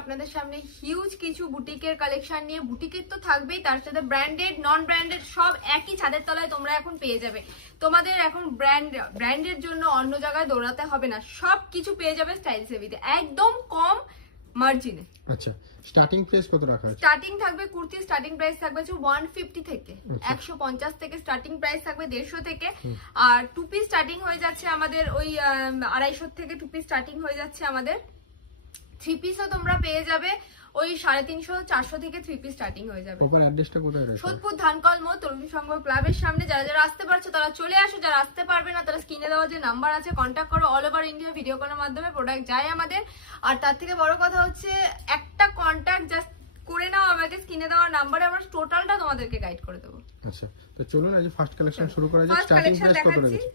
আপনাদের সামনে হিউজ কিছু বুটিকের কালেকশন নিয়ে। বুটিকের তো থাকবেই, তার সাথে ব্র্যান্ডেড নন ব্র্যান্ডেড সব একই ছাদের তলায় তোমরা এখন পেয়ে যাবে। তোমাদের এখন ব্র্যান্ডের জন্য অন্য জায়গায় দৌড়াতে হবে না, সব কিছু পেয়ে যাবে স্টাইল সেভিতে একদম কম মার্জিনে। আচ্ছা, স্টার্টিং প্রাইস কত রাখা আছে? স্টার্টিং থাকবে কুর্তি স্টার্টিং প্রাইস থাকবে 150 থেকে 150 থেকে স্টার্টিং প্রাইস থাকবে 150 থেকে। আর টু পিস স্টার্টিং হয়ে যাচ্ছে আমাদের ওই 250 থেকে টু পিস স্টার্টিং হয়ে যাচ্ছে আমাদের। থ্রি পিসও তোমরা পেয়ে যাবে ওই 350-400 থেকে থ্রি পিস স্টার্টিং হয়ে যাবে। প্রপার অ্যাড্রেসটা কোথায় রয়েছে? সোদপুর ধানকল মোড় তরুণ সংঘ ক্লাবের সামনে। যারা যারা আসতে পারছো তারা চলে আসো, যারা আসতে পারবে না তারা স্ক্রিনে দেওয়া যে নাম্বার আছে কন্ট্যাক্ট করো। অল ওভার ইন্ডিয়া ভিডিও কলের মাধ্যমে প্রোডাক্ট যায় আমাদের। আর তার থেকে বড় কথা হচ্ছে একটা কন্ট্যাক্ট জাস্ট করে নাও আমাকে, স্ক্রিনে দেওয়া নাম্বারে আমরা টোটালটা তোমাদেরকে গাইড করে দেবো। আচ্ছা, তো চলুন আজ ফার্স্ট কালেকশন শুরু করা যাক। স্টার্টিং প্রাইস কত রয়েছে?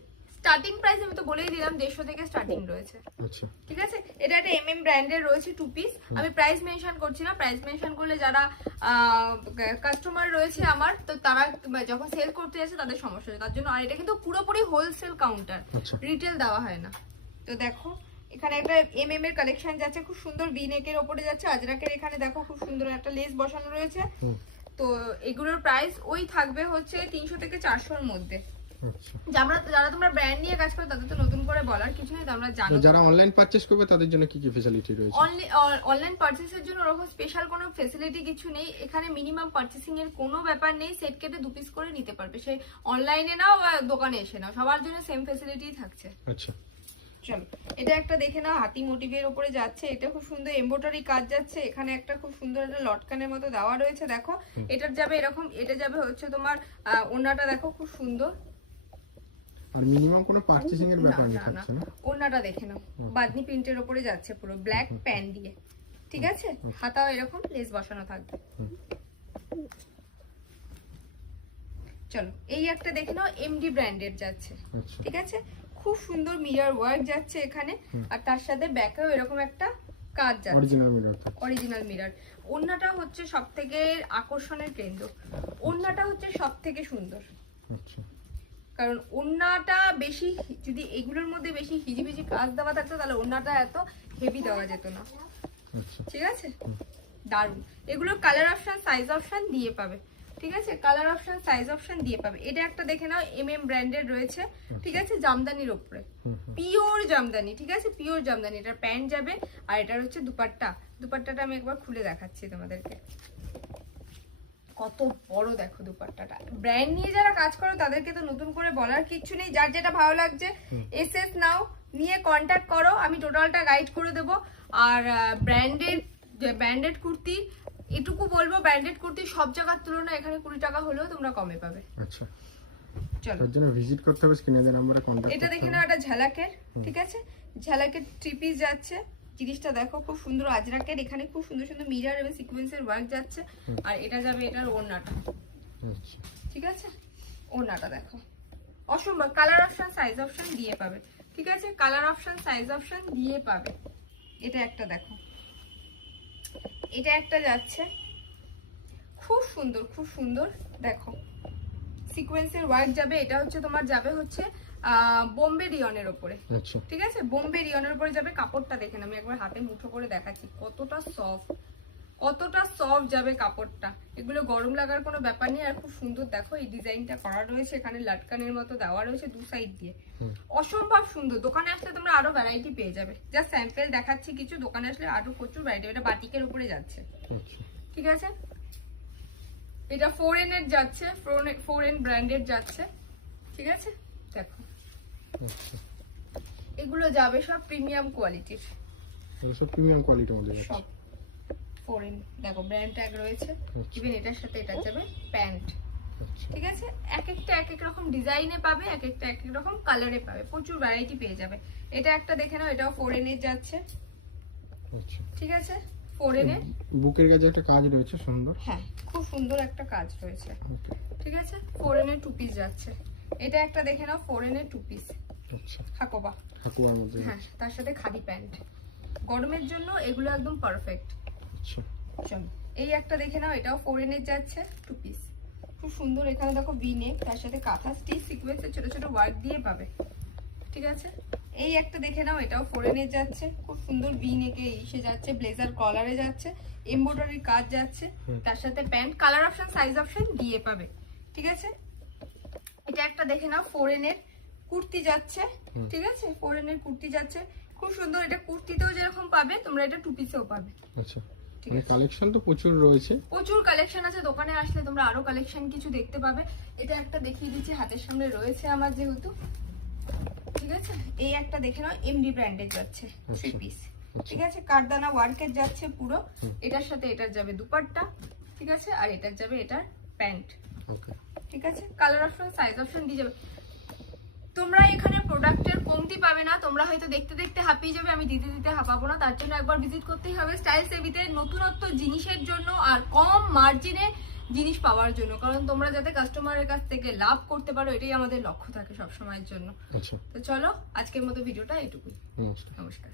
স্টার্টিং প্রাইস আমি তো বলেই দিলাম 150 থেকে স্টার্টিং রয়েছে। আচ্ছা, ঠিক আছে, এটা একটা এমএম ব্র্যান্ডের রয়েছে টু পিস। আমি প্রাইস মেনশন করছি না, প্রাইস মেনশন করলে যারা কাস্টমার রয়েছে আমার, তো তারা যখন সেল করতে যাচ্ছে তাদের সমস্যা হয় তার জন্য। আর এটা কিন্তু পুরোপুরি হোলসেল কাউন্টার, রিটেল দেওয়া হয় না। তো দেখো এখানে একটা এমএম এর কালেকশন যাচ্ছে, খুব সুন্দর ভি নেকের উপরে যাচ্ছে, আজরাকের এখানে দেখো খুব সুন্দর একটা লেস বসানো রয়েছে। তো এগুলোর প্রাইস ওই থাকবে হচ্ছে 300 থেকে 400 এর মধ্যে। যারা তোমরা ব্র্যান্ড নিয়ে কাজ করো তাদের তো নতুন করে বলার কিছু নেই, তোমরা জানো। যারা অনলাইন পারচেজ করবে তাদের জন্য কি কি ফ্যাসিলিটি রয়েছে? অনলাইন পারচেজের জন্য ওরকম স্পেশাল কোনো ফ্যাসিলিটি কিছু নেই এখানে। মিনিমাম পারচেসিং এর কোনো ব্যাপার নেই, সেট কেটে 2 পিস করে নিতে পারবে, সে অনলাইনে নাও বা দোকানে এসে নাও, সবার জন্য সেম ফ্যাসিলিটি থাকছে। আচ্ছা, চলো এটা একটা দেখে নাও, হাতি মোটিভের উপরে যাচ্ছে, এটা খুব সুন্দর এমব্রয়ডারি কাজ যাচ্ছে। এখানে একটা খুব সুন্দর একটা লটকানের মতো দেওয়া রয়েছে দেখো। এটার যাবে এরকম, এটা যাবে হচ্ছে তোমার ওন্নাটা দেখো খুব সুন্দর। আর মিনিমাম কোনো পারচেজিং এর ব্যাপার নেই থাকছে না। ওন্নাটা দেখে নাও, বাদনি প্রিন্টের উপরে যাচ্ছে পুরো ব্ল্যাক প্যান দিয়ে। ঠিক আছে, হাতাও এরকম লেস বসানো থাকবে। চলো এই একটা দেখে নাও, এমডি ব্র্যান্ডের যাচ্ছে। ঠিক আছে, খুব সুন্দর মিরর ওয়ার্ক যাচ্ছে এখানে। আর তার সাথে ব্যাকেও এরকম একটা কাজ যাচ্ছে, অরিজিনাল মিরর। ওন্নাটা হচ্ছে সবথেকে আকর্ষণের কেন্দ্র, ওন্নাটা হচ্ছে সবথেকে সুন্দর। আচ্ছা, কারণ ওন্নাটা বেশি, যদি এগুলোর মধ্যে বেশি হিজিবিজি কাজ দেওয়া থাকতো তাহলে ওন্নাটা এত হেভি দেওয়া যেত না। ঠিক আছে, দারুন। এগুলোর কালার অপশন সাইজ অপশন দিয়ে পাবে। ঠিক আছে, কালার অপশন সাইজ অপশন দিয়ে পাবে। এটা একটা দেখে নাও, এমএম ব্র্যান্ডের রয়েছে। ঠিক আছে, জামদানির উপরে, পিওর জামদানি। ঠিক আছে, পিওর জামদানি। এটার প্যান্ট যাবে আর এটার হচ্ছে দুপাট্টা। দুপাট্টাটা আমি একবার খুলে দেখাচ্ছি তোমাদেরকে, কত বড় দেখো দুপাট্টাটা। ব্র্যান্ড নিয়ে যারা কাজ করো তাদেরকে তো নতুন করে বলার কিছু নেই, যার যেটা ভালো লাগছে এসএস নাও, নিয়ে কন্ট্যাক্ট করো, আমি টোটালটা গাইড করে দেবো। আর ব্র্যান্ডেড কুর্তি এটুকু বলবো, ব্র্যান্ডেড কুর্তি সব জায়গার তুলনায় এখানে 20 টাকা হলেও তোমরা কমে পাবে। আচ্ছা, চলো তার জন্য ভিজিট করতে হবে, স্ক্রিনে দেওয়া নম্বরে কন্টাক্ট। এটা দেখে নাও, এটা ঝালাকের। ঠিক আছে, ঝালাকের থ্রি পিস যাচ্ছে। জিনিসটা দেখো খুব সুন্দর আজরাকের, এখানে খুব সুন্দর সুন্দর মিরর এবং সিকোয়েন্সের ওয়ার্ক যাচ্ছে। আর এটা যাবে এটার ওড়নাটা। ঠিক আছে, ওড়নাটা দেখো অসম্ভব। কালার অপশন সাইজ অপশন দিয়ে পাবে। ঠিক আছে, কালার অপশন সাইজ অপশন দিয়ে পাবে। এটা একটা দেখো, এটা একটা যাচ্ছে খুব সুন্দর, খুব সুন্দর দেখো সিকোয়েন্সের ওয়ার্ক যাবে। এটা হচ্ছে তোমার যাবে হচ্ছে বোম্বে রিয়নের উপরে। ঠিক আছে, বোম্বে রিয়নের উপরে যাবে। কাপড়টা দেখেন, আমি একবার হাতে মুঠো করে দেখাচ্ছি কতটা সফট, কতটা সফট যাবে কাপড়টা। এগুলো গরম লাগার কোনো ব্যাপার নেই। আর খুব সুন্দর দেখো এই ডিজাইনটা করা রয়েছে, এখানে লাটকানের মতো দেওয়া রয়েছে দু সাইড দিয়ে, অসম্ভব সুন্দর। দোকানে আসলে তোমরা আরো ভ্যারাইটি পেয়ে যাবে, জাস্ট স্যাম্পল দেখাচ্ছি কিছু, দোকানে আসলে আরো প্রচুর ভ্যারাইটি। এটা বাটিকের উপরে যাচ্ছে। ঠিক আছে, এটা 4N এর যাচ্ছে, 4N ব্র্যান্ডের যাচ্ছে। ঠিক আছে, দেখো এগুলো যাবে সব প্রিমিয়াম কোয়ালিটির, সব প্রিমিয়াম কোয়ালিটির মধ্যে সব 4N দেখো ব্র্যান্ড ট্যাগ রয়েছে। ইভেন এটার সাথে এটা যাবে প্যান্ট। ঠিক আছে, এক একটা এক এক রকম ডিজাইনে পাবে, এক একটা এক এক রকম কালারে পাবে, প্রচুর ভ্যারাইটি পেয়ে যাবে। এটা একটা দেখে নাও, এটাও 4N এর যাচ্ছে। ঠিক আছে, 4N এর বুকের কাছে একটা কাজ রয়েছে সুন্দর। হ্যাঁ, খুব সুন্দর একটা কাজ রয়েছে। ঠিক আছে, ফোরেনের 2 পিস যাচ্ছে। এটা একটা দেখে নাও, ফোরেনের 2 পিস আচ্ছা হাকোবা। হাকুয়ার মধ্যে। হ্যাঁ, তার সাথে খাদি প্যান্ট, গরমের জন্য এগুলো একদম পারফেক্ট। আচ্ছা চলো এই একটা দেখে নাও, এটাও ফোরেনের যাচ্ছে 2 পিস, খুব সুন্দর। এখানে দেখো ভি নেক, তার সাথে কাঁথা স্টিচ সিকোয়েন্সের ছোট ছোট ওয়ার্ক দিয়ে পাবে, ঠিক আছে। এই একটা দেখে নাও, এটাও ফোরেনের যাচ্ছে, খুব সুন্দর ভি নেকে এসে যাচ্ছে, ব্লেজার কলারে যাচ্ছে, এমব্রয়ডারি কাজ যাচ্ছে, তার সাথে pant, colour option size option দিয়ে পাবে, ঠিক আছে। এটা একটা দেখে নাও, ফোরেনের কুর্তি যাচ্ছে, ঠিক আছে, ফোরেনের কুর্তি যাচ্ছে, খুব সুন্দর। এটা কুর্তিতেও যেরকম পাবে তোমরা এটা 2 পিসেও পাবে। আচ্ছা, মানে কালেকশন তো প্রচুর রয়েছে, প্রচুর কালেকশন আছে, দোকানে আসলে তোমরা আরো কালেকশন কিছু দেখতে পাবে। এটা একটা দেখিয়ে দিচ্ছি, হাতের সামনে রয়েছে আমার যেহেতু, ঠিক আছে। এই একটা দেখে নাও, এমডি ব্র্যান্ডের যাচ্ছে 3 পিস, ঠিক আছে, কারদানা ওয়ার্কের যাচ্ছে পুরো। এটার সাথে এটার যাবে দুপাট্টা, ঠিক আছে, আর এটার যাবে এটার প্যান্ট, ওকে ঠিক আছে। কালার অপশন সাইজ অপশন দিয়ে যাবে। তোমরা এখানে প্রোডাক্টের কমতি পাবে না, তোমরা হয়তো দেখতে দেখতে হাঁপিয়ে যাবে, আমি দিতে দিতে হাঁপাবো না, তার জন্য একবার ভিজিট করতেই হবে স্টাইল সেভিতে, নতুনত্ব জিনিসের জন্য আর কম মার্জিনে জিনিস পাওয়ার জন্য, কারণ তোমরা যাতে কাস্টমারের কাছ থেকে লাভ করতে পারো এটাই আমাদের লক্ষ্য থাকে সব সময়ের জন্য। আচ্ছা তো চলো আজকের মতো ভিডিওটা এটুকুই, নমস্কার। নমস্কার।